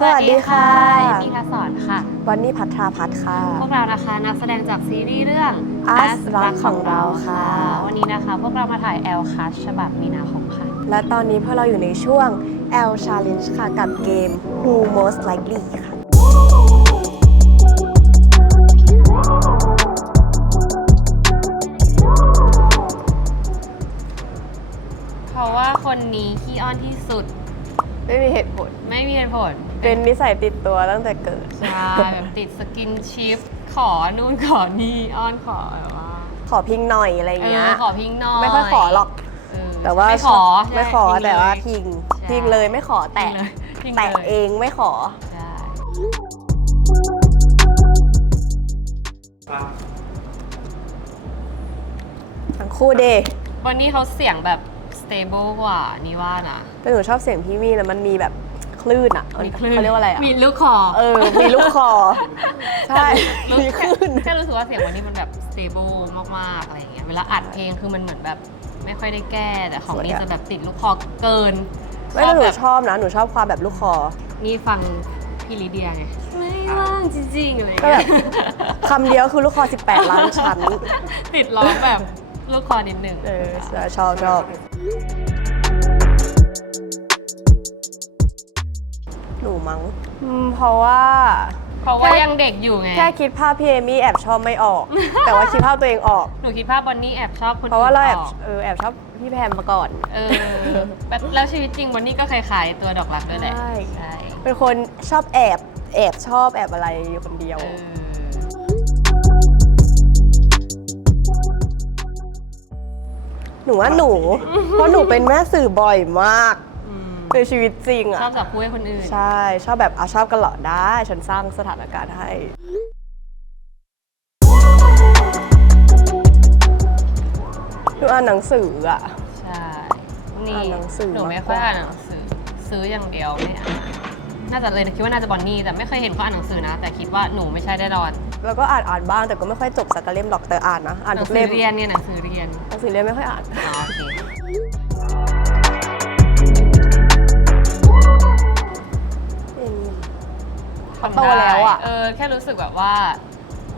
สวัสดีค่ะเอมมี่คาสอนค่ะ วันนี้พัทราพัฒน์ค่ะ พวกเรานะคะนักแสดงจากซีรีส์เรื่อง Us รักของเราค่ะ วันนี้นะคะ พวกเรามาถ่ายแอลคัสฉบับมีนาคมค่ะ และตอนนี้พวกเราอยู่ในช่วง L Challenge ค่ะ กับเกม Who Most Likely ค่ะ เพราะว่าคนนี้ขี้อ้อนที่สุด ไม่มีเหตุผล ไม่มีเหตุผล เป็นนิสัยติดตัวตั้งแต่เกิด ใช่แบบติดสกินชิปขอนู่นขอนี่อ้อนขอแบบว่าขอพิงหน่อยอะไรเอเงี้อยขอพิงหน่อยไม่ค่อยขอหรอก เออแต่ว่าไม่ขอไม่ขอใช่แต่ว่าพิพิงงเลยพิงเลยไม่ขอแตะพิงแตะเลยเองไม่ขอ ใช่ทั้งคู่เดวันนี้เขาเสียงแบบ stable กว่านี่ว่านะแต่หนูชอบเสียงพี่มี่นะมันมีแบบ คลื่นอะมันเขาเรียกว่าอะไรอะ มีลูกคอเออ มีลูกคอ ใช่รู้มีคลื่น แค่รู้สึกว่าเสียงวันนี้มันแบบ stable มากๆอะไรอย่างเงี้ย เวลาอัดเพลงคือมันเหมือนแบบไม่ค่อยได้แก้ แต่ของนี่จะแบบติดลูกคอเกินไม่แต่หนูแบบชอบนะ หนูชอบความแบบลูกคอ นี่ฟังพี่ลิเดียไง ไม่ว่างจริงๆอะไรอย่างก็เงี้แบยบคำเดียวคือลูกคอ 18 ล้านชั้นติดร้องแบบลูกคอนิดหนึ่ง เออใช่ชอบชอบหนู มั้ง อืมเพราะว่า เพราะว่ายังเด็กอยู่ไง แค่คิดภาพพี่เอมี่แอบชอบไม่ออก แต่ว่าคิดภาพตัวเองออก หนูคิดภาพบอนนี่แอบชอบคนเพราะว่าเราแอบนกเออแอบชอบพี่แพมมาก่อน เออแบบแล้วชีวิตจริงบอนนี่ก็คล้ายๆตัวดอกรักด้วยแหละใช่ ใช่เป็นคนชอบแอบแอบชอบแอบอะไรอยู่คนเดียว เออหนูว่าหนู เพราะหนูเป็นแม่สื่อบ่อยมากอืม ในชีวิตจริงชอะอบจับคู่ให้คนอื่น ใช่ชอบแบบเอาชอบกันเหรอได้ ฉันสร้างสถานการณ์ให้ หนูอ่านหนังสืออะ ใช่ นี่อ่านหนังสือหนูไม่มากกค่อยว่าอ่านหนังสือ ซื้ออย่างเดียวไม่อ่านน่าจะเลยคิดว่าน่าจะบอนนี่แต่ไม่เคยเห็นเขาอ่านหนังสือนะ แต่คิดว่าหนูไม่ใช่ได้รอนแล้วก็อ่านอ่านบ้างแต่ก็ไม่ค่อยจบสักเล่มหรอกแต่อ่านนะ อ่านหนัทุงกสืเล่อมเรียนเนี่ยหนังสือเรียนหนังสือเล่มไม่ค่อยอ่าน อ๋อโอเค ทำโตแล้วอะ เออแค่รู้สึกแบบว่า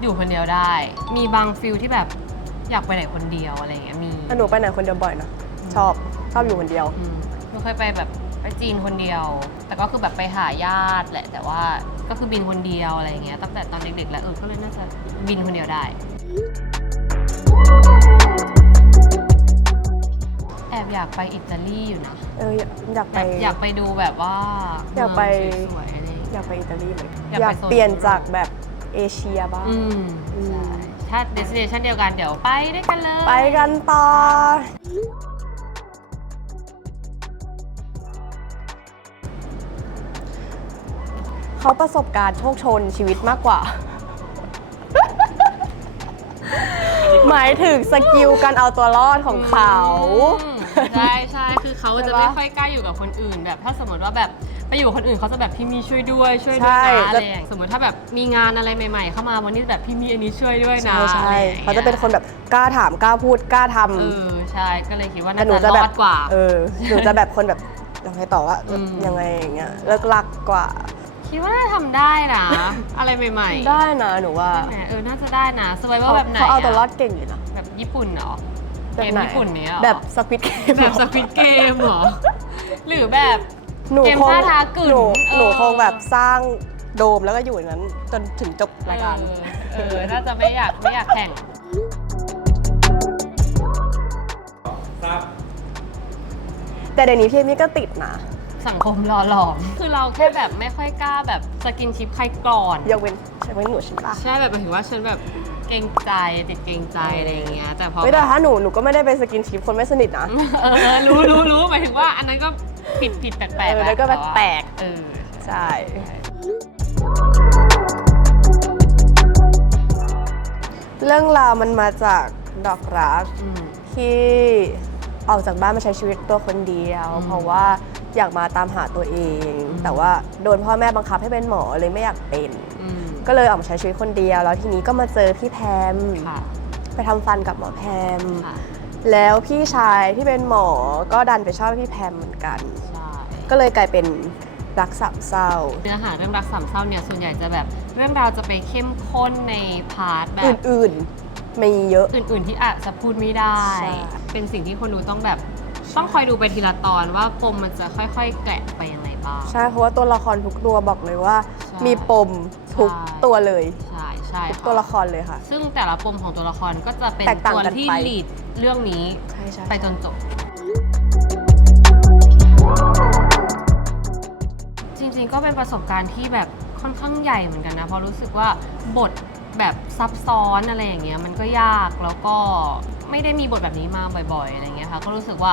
อยู่คนเดียวได้ มีบางฟิลที่แบบอยากไปไหนคนเดียวอะไรอย่างเงี้ยมีแต่หนูไปไหนคนเดียวบ่อยนะชอบชอบอยู่คนเดียว อืมหนูเคยไปแบบไปจีนคนเดียว แต่ก็คือแบบไปหาญาติแหละ แต่ว่าก็คือบินคนเดียวอะไรอย่างเงี้ยตั้งแต่ตอนเด็กๆแล้วเออก็เลยน่าจะบินคนเดียวได้ แอบอยากไปอิตาลีอยู่นะ เอออยากอยากแบไปบอยากไปดูแบบว่าอยากไป เมืองสวยๆอะไร อย่างเงี้ยอยากไปอิตาลีเหมือนกันอยากอไปยากโซน เปลี่ยนจากแบบเอเชียบ้างอืมอืมใช่ถ้า destination เดียวกันเดี๋ยวไปด้วยกันเลย ไปกันต่อ เขาประสบการณ์โชคชนชีวิตมากกว่า หมายถึงสกิลการเอาตัวรอดของเขา อืมใช่ใช่คือเขาจะใช่ปะ ไม่ค่อยกล้าอยู่กับคนอื่น แบบถ้าสมมติว่าแบบ ไปอยู่กับคนอื่นเขาจะแบบพี่มีช่วยด้วยช่วยด้วยใช่นะอะไรอย่างสมมติถ้าแบบมีงานอะไรใหม่ ๆ เข้ามาวันนี้แบบพี่มีอันนี้ช่วยด้วยนะใช่ใช่อไรอย่งงี้ยเขาจะเป็นคนแบบกล้าถามกล้าพูดกล้าทเออใช่ก็เลยคิดว่าำแต่น่าหนูจะจะรแบอบดกว่า เออ หนูจะแบบคนแบบยังไงต่อว่าอืม ยังไงอย่างเงี้ยเลิกลักกว่า คิดว่าน่าจะทำได้นะ อะไรใหม่ๆได้นะหนูว่าใช่ไหมเออน่าจะได้นะสไวเวอเขาร์แบบไหนเขาเอาตัวรออะดเก่งอยู่นะแบบญี่ปุ่นเหรอแบบเกมไหนญี่ปุ่นเนี้ยเหรอแบบสควิตเกมแบบสควิตเกมเหรอ หรือแบบ หนูเกมคงท่าทากึ่นหนูเออ หนูคงแบบสร้างโดมแล้วก็อยู่อย่างนั้นจนถึงจบรายการ เออเออน่าจะไม่อยากไม่อยากแข่งแต่เดี๋ยวนี้พี่เอมี่ก็ติดนะสังคมหล่อหลอม คือเราแค่แบบไม่ค่อยกล้าแบบสกินชิปใครก่อน ยกเว้นใช่ไหมหนูใช่ปะใช่แบบหมายถึงว่าฉันแบบเกรงใจติดเกรงใจอะไรอย่างเงี้ยแต่พอไม่แต่ถ้าหนูหนูก็ไม่ได้ไปสกินชิปคนไม่สนิทนะ เออรู้รู้รู้หมายถึงว่าอันนั้นก็ ผิดผิดแปลกๆเออล้วแล้วก็แปลก เออใช่ เรื่องราวมันมาจากดอกรักอืมที่ออกจากบ้านมาใช้ชีวิตตัวคนเดียวอืมเพราะว่าอยากมาตามหาตัวเองอืมแต่ว่าโดนพ่อแม่บังคับให้เป็นหมอเลยไม่อยากเป็นอืมก็เลยออกมาใช้ชีวิตคนเดียว แล้วทีนี้ก็มาเจอพี่แพมค่ะไปทำฟันกับหมอแพมค่ะ แล้วพี่ชายที่เป็นหมอก็ดันไปชอบพี่แพมเหมือนกัน ใช่ก็เลยกลายเป็นรักสามเศร้า เนื้อหาเรื่องรักสามเศร้าเนี่ยส่วนใหญ่จะแบบเรื่องราวจะไปเข้มข้นในพาร์ทแบบ อื่นๆมีเยอะ อื่นๆที่อาจจะพูดไม่ได้ ใช่ เป็นสิ่งที่คนดูต้องแบบ ต้องคอยดูไปทีละตอนว่าปมมันจะค่อยๆ แกะไปยังไง บ้าง ใช่เพราะว่าตัวละครทุกตัวบอกเลยว่า ใช่มีปมทุกใช่ ตัวเลยใช่ใช่ทุกค่ะตัวละครเลยค่ะ ซึ่งแต่ละปมของตัวละครก็จะเป็นแตกต่างตัวกันที่ไป ลีดเรื่องนี้ใช่ใช่ไปจนจบ จริงๆก็เป็นประสบการณ์ที่แบบค่อนข้างใหญ่เหมือนกันนะ เพราะรู้สึกว่าบทแบบซับซ้อนอะไรอย่างเงี้ยมันก็ยากแล้วก็ไม่ได้มีบทแบบนี้มาบ่อยๆอะไรเงี้ยค่ะ ก็รู้สึกว่า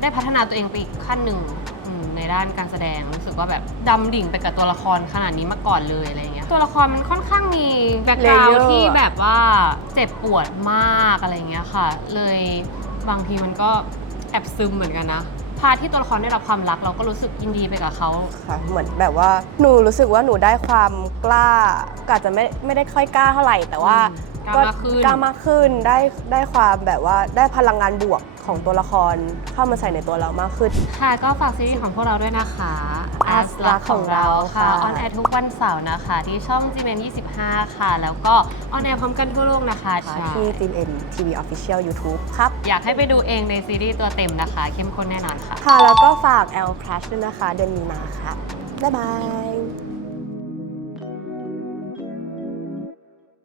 ได้พัฒนาตัวเองไปอีกขั้นหนึ่งอืม ในด้านการแสดงรู้สึกว่าแบบดำดิ่งไปกับตัวละครขนาดนี้มาก่อนเลยอะไรเงี้ยตัวละครมันค่อนข้างมีแบ็กกราว Layer ที่แบบว่าเจ็บปวดมากอะไรเงี้ยค่ะ เลยบางทีมันก็แอบซึมเหมือนกันนะพาร์ทที่ตัวละครได้รับความรักเราก็รู้สึกยินดีไปกับเขา ค่ะเหมือนแบบว่าหนูรู้สึกว่าหนูได้ความกล้าก็อาจจะไม่ไม่ได้ค่อยกล้าเท่าไหร่ แต่ว่าอืมกล้ามากขึ้น กล้ามากขึ้นได้ได้ความแบบว่าได้พลังงานบวก ของตัวละครเข้ามาใส่ในตัวเรามากขึ้น ค่ะก็ฝากซีรีส์ของพวกเราด้วยนะคะ As รักของเราค่ะออนแอร์ทุกวันเสาร์นะคะ ที่ช่อง GMM 25 ค่ะ แล้วก็ออนแอร์พร้อมกันทั่วโลกนะคะใช่ที่ GMM TV Official YouTube ครับ อยากให้ไปดูเองในซีรีส์ตัวเต็มนะคะ เข้มข้นแน่นอนค่ะ ค่ะ แล้วก็ฝาก L Crush ด้วยนะคะ เดือนมีนาครับบ๊ายบาย